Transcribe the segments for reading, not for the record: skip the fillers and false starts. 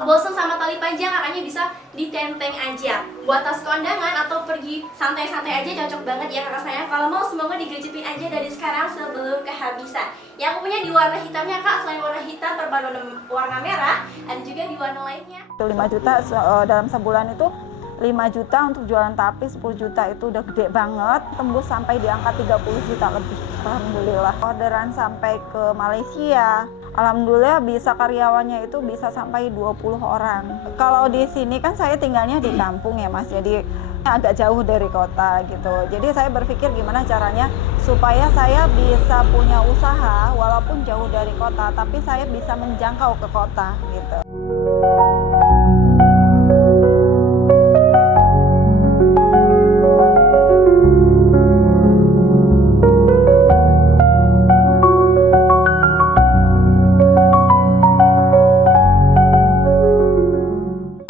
Bosen sama tali panjang, kakaknya bisa ditenteng aja. Buat tas kondangan atau pergi santai-santai aja cocok banget ya kakak saya. Kalau mau semoga digerjepin aja dari sekarang sebelum kehabisan. Yang aku punya di warna hitamnya kak, selain warna hitam perpaduan warna merah, ada juga di warna lainnya. 5 juta dalam sebulan itu 5 juta untuk jualan tapis, 10 juta itu udah gede banget, tembus sampai di angka 30 juta lebih. Alhamdulillah. Orderan sampai ke Malaysia. Alhamdulillah bisa karyawannya itu bisa sampai 20 orang. Kalau di sini kan saya tinggalnya di kampung ya Mas, jadi agak jauh dari kota gitu. Jadi saya berpikir gimana caranya supaya saya bisa punya usaha walaupun jauh dari kota, tapi saya bisa menjangkau ke kota gitu.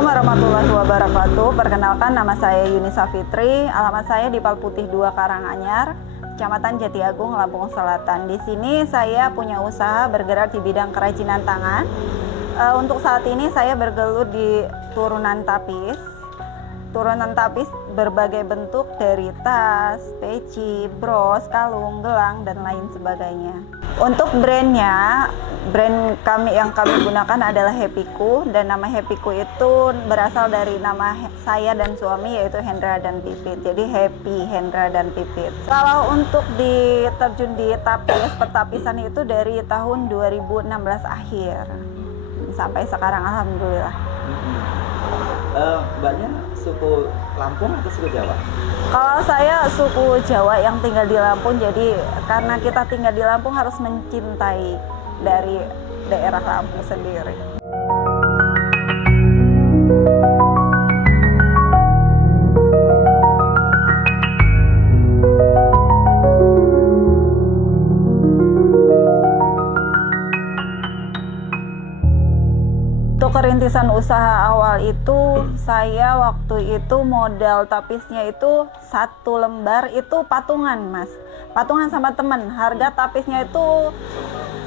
Warahmatullahi wabarakatuh. Perkenalkan, nama saya Yunisa Fitri. Alamat saya di Palputih 2 Karanganyar, Kecamatan Jatiagung, Lampung Selatan. Di sini saya punya usaha bergerak di bidang kerajinan tangan. Untuk saat ini saya bergelut di turunan tapis. Turunan tapis berbagai bentuk dari tas, peci, bros, kalung, gelang, dan lain sebagainya. Untuk brand yang kami gunakan adalah Happyku, dan nama Happyku itu berasal dari nama saya dan suami yaitu Hendra dan Pipit. Jadi Happy Hendra dan Pipit. Kalau untuk terjun di tapis, pertapisan itu dari tahun 2016 akhir sampai sekarang alhamdulillah. Mbaknya suku Lampung atau suku Jawa? Kalau saya suku Jawa yang tinggal di Lampung, jadi karena kita tinggal di Lampung harus mencintai dari daerah Lampung sendiri. Untuk kerintisan usaha awal itu, saya waktu itu modal tapisnya itu 1 lembar itu patungan Mas. Patungan sama temen. Harga tapisnya itu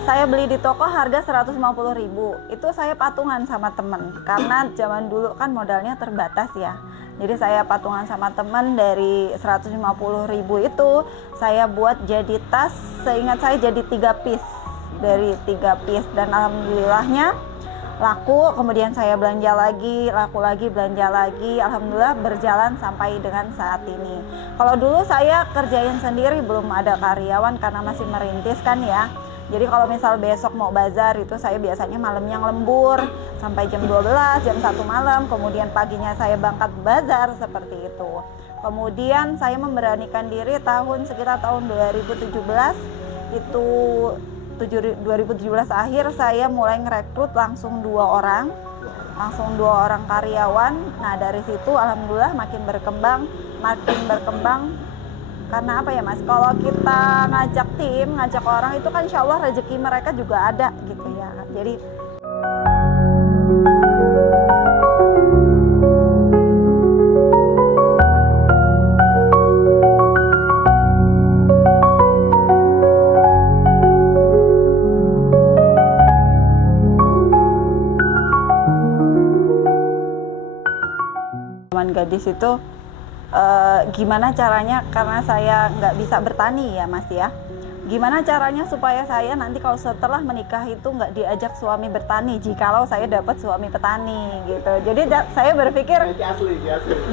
saya beli di toko harga 150.000. Itu saya patungan sama temen. Karena zaman dulu kan modalnya terbatas ya. Jadi saya patungan sama temen dari 150.000 itu saya buat jadi tas. Seingat saya jadi 3 piece. Dari 3 piece, dan alhamdulillahnya laku, kemudian saya belanja lagi, laku lagi, belanja lagi, alhamdulillah berjalan sampai dengan saat ini. Kalau dulu saya kerjain sendiri, belum ada karyawan karena masih merintis kan ya. Jadi kalau misal besok mau bazar itu saya biasanya malamnya lembur sampai jam 12, jam 1 malam, kemudian paginya saya berangkat bazar seperti itu. Kemudian saya memberanikan diri sekitar tahun 2017 itu 2017 akhir saya mulai ngerekrut langsung 2 orang karyawan. Nah dari situ alhamdulillah makin berkembang karena apa ya Mas, kalau kita ngajak orang itu kan insya Allah rezeki mereka juga ada gitu ya. Jadi gadis itu gimana caranya, karena saya nggak bisa bertani ya Mas ya, gimana caranya supaya saya nanti kalau setelah menikah itu nggak diajak suami bertani jikalau saya dapat suami petani gitu. Jadi saya berpikir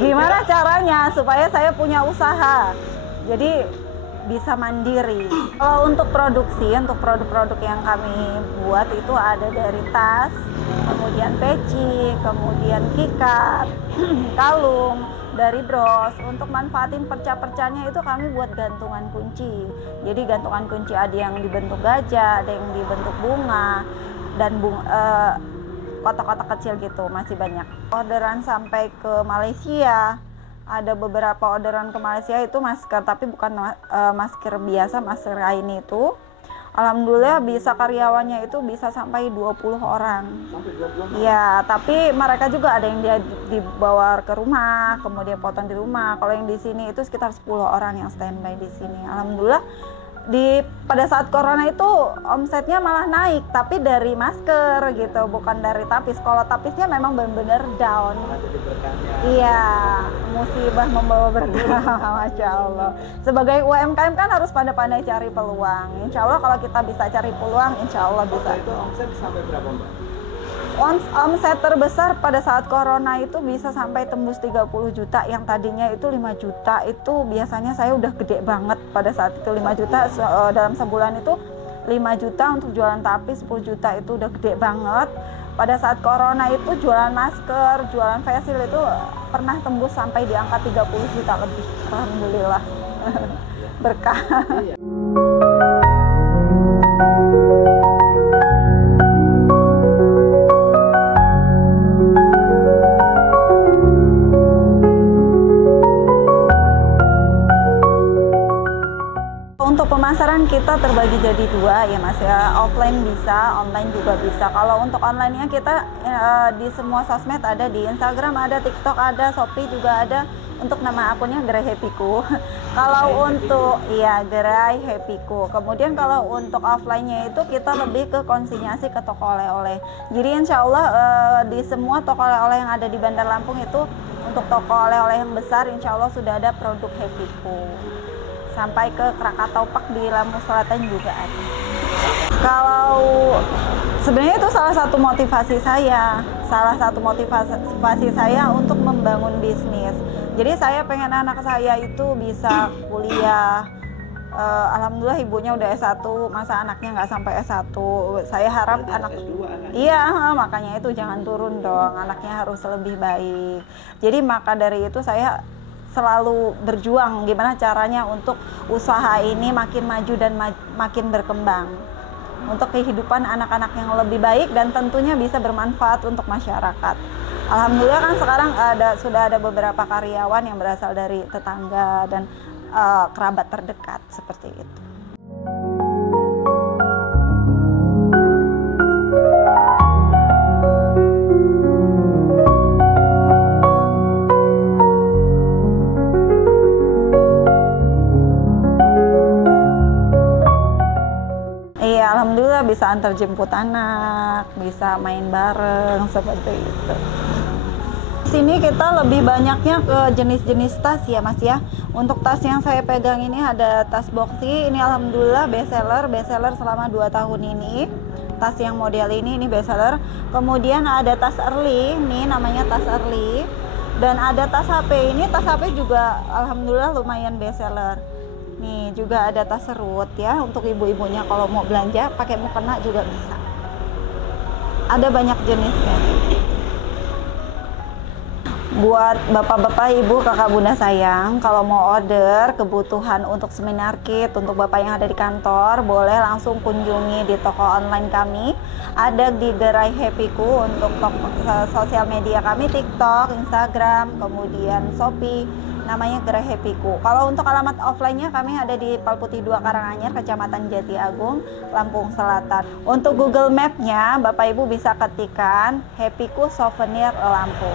gimana caranya supaya saya punya usaha jadi bisa mandiri. Kalau untuk produksi, untuk produk-produk yang kami buat itu ada dari tas, kemudian peci, kemudian kikat, kalung, dari bros. Untuk manfaatin perca-percanya itu kami buat gantungan kunci. Jadi gantungan kunci ada yang dibentuk gajah, ada yang dibentuk bunga, dan kotak-kotak kecil gitu, masih banyak. Orderan sampai ke Malaysia. Ada beberapa orderan ke Malaysia itu masker, tapi bukan masker biasa, masker kain itu. Alhamdulillah bisa karyawannya itu bisa sampai 20 orang. Sampai 20 orang? Ya, tapi mereka juga ada yang dibawa ke rumah, kemudian potong di rumah. Kalau yang di sini itu sekitar 10 orang yang standby di sini. Alhamdulillah pada saat corona itu omsetnya malah naik, tapi dari masker gitu, bukan dari tapis. Kalau tapisnya memang benar-benar down. Malah jadi berkahnya. Iya, musibah membawa berkah, Masya Allah. Sebagai UMKM kan harus pandai-pandai cari peluang. Insya Allah kalau kita bisa cari peluang, insya Allah bisa. Waktu itu omset sampai berapa Mbak? Omset terbesar pada saat corona itu bisa sampai tembus 30 juta. Yang tadinya itu 5 juta, itu biasanya saya udah gede banget pada saat itu. 5 juta dalam sebulan itu 5 juta untuk jualan tapis, 10 juta itu udah gede banget. Pada saat corona itu jualan masker, jualan face shield itu pernah tembus sampai di angka 30 juta lebih. Alhamdulillah. Berkah. Iya. Untuk pemasaran kita terbagi jadi dua ya Mas ya, offline bisa, online juga bisa. Kalau untuk online-nya kita di semua sosmed ada, di Instagram ada, TikTok ada, Shopee juga ada. Untuk nama akunnya Gerai Happyku. Kalau untuk Gerai Happyku. Kemudian kalau untuk offline-nya itu kita lebih ke konsinyasi ke toko oleh-oleh. Jadi insya Allah di semua toko oleh-oleh yang ada di Bandar Lampung itu, untuk toko oleh-oleh yang besar insya Allah sudah ada produk Happyku. Sampai ke Krakatau Park di Lampung Selatan juga ada. Kalau sebenarnya itu salah satu motivasi saya untuk membangun bisnis. Jadi saya pengen anak saya itu bisa kuliah. Alhamdulillah ibunya udah S1, masa anaknya nggak sampai S1. Saya harap anak S2 kan? Iya, makanya itu jangan turun dong, anaknya harus lebih baik. Jadi maka dari itu saya selalu berjuang gimana caranya untuk usaha ini makin maju dan makin berkembang untuk kehidupan anak-anak yang lebih baik dan tentunya bisa bermanfaat untuk masyarakat. Alhamdulillah kan sekarang sudah ada beberapa karyawan yang berasal dari tetangga dan kerabat terdekat seperti itu. Alhamdulillah bisa antar jemput anak, bisa main bareng seperti itu. Sini kita lebih banyaknya ke jenis-jenis tas ya Mas ya. Untuk tas yang saya pegang ini ada tas boxy, ini alhamdulillah bestseller selama 2 tahun ini. Tas yang model ini bestseller. Kemudian ada tas early, ini namanya tas early. Dan ada tas HP, ini tas HP juga alhamdulillah lumayan bestseller. Nih juga ada tas serut ya, untuk ibu-ibunya kalau mau belanja pakai mukena juga bisa. Ada banyak jenisnya. Buat bapak-bapak, ibu, kakak, bunda sayang, kalau mau order kebutuhan untuk seminar kit untuk bapak yang ada di kantor, boleh langsung kunjungi di toko online kami. Ada di Gerai Happyku untuk sosial media kami, TikTok, Instagram, kemudian Shopee. Namanya Gerai Happyku. Kalau untuk alamat offline-nya kami ada di Palputih 2 Karanganyar, Kecamatan Jati Agung, Lampung Selatan. Untuk Google Map-nya Bapak Ibu bisa ketikkan Happyku Souvenir Lampung.